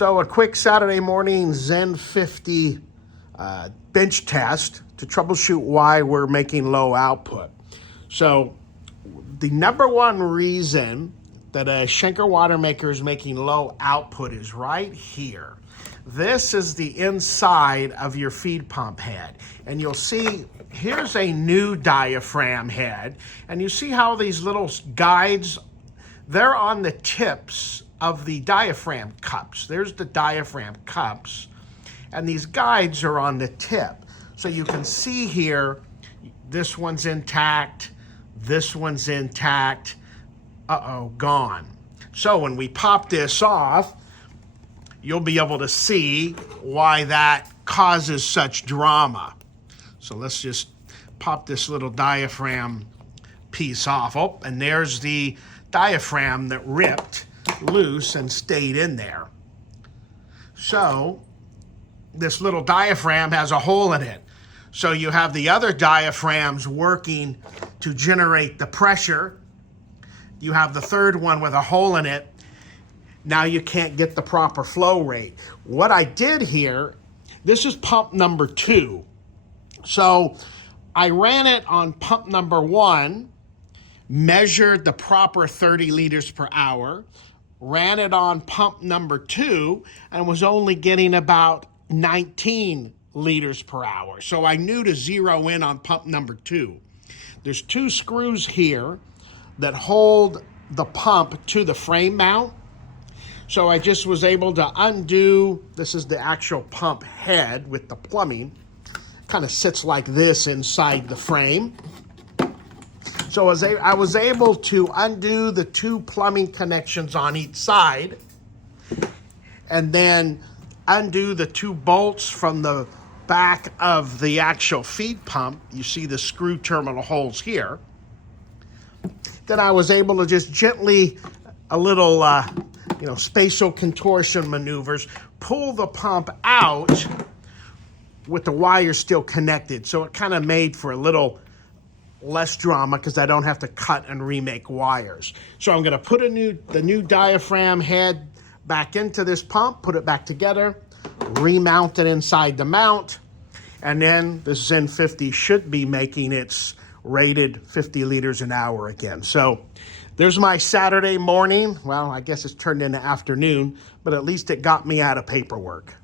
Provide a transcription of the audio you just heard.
So a quick Saturday morning Zen 50 bench test to troubleshoot why we're making low output. So the number one reason that a Schenker Watermaker is making low output is right here. This is the inside of your feed pump head. And you'll see here's a new diaphragm head. And you see how these little guides, they're on the tips of the diaphragm cups. There's the diaphragm cups. And these guides are on the tip. So you can see here, this one's intact, this one's intact, gone. So when we pop this off, you'll be able to see why that causes such drama. So let's just pop this little diaphragm piece off. Oh, and there's the diaphragm that ripped loose and stayed in there. So this little diaphragm has a hole in it. So you have the other diaphragms working to generate the pressure. You have the third one with a hole in it. Now you can't get the proper flow rate. What I did here, this is pump number 2. So I ran it on pump number 1, measured the proper 30 liters per hour, ran it on pump number 2, and was only getting about 19 liters per hour. So I knew to zero in on pump number 2. There's 2 screws here that hold the pump to the frame mount. So I just was able to undo, this is the actual pump head with the plumbing. Kind of sits like this inside the frame. So I was able to undo the 2 plumbing connections on each side and then undo the 2 bolts from the back of the actual feed pump. You see the screw terminal holes here. Then I was able to just gently, a little spatial contortion maneuvers, pull the pump out with the wires still connected. So it kind of made for a little less drama because I don't have to cut and remake wires. So I'm going to put the new diaphragm head back into this pump, put it back together, remount it inside the mount, and then the Zen 50 should be making its rated 50 liters an hour again. So there's my Saturday morning. Well, I guess it's turned into afternoon, but at least it got me out of paperwork.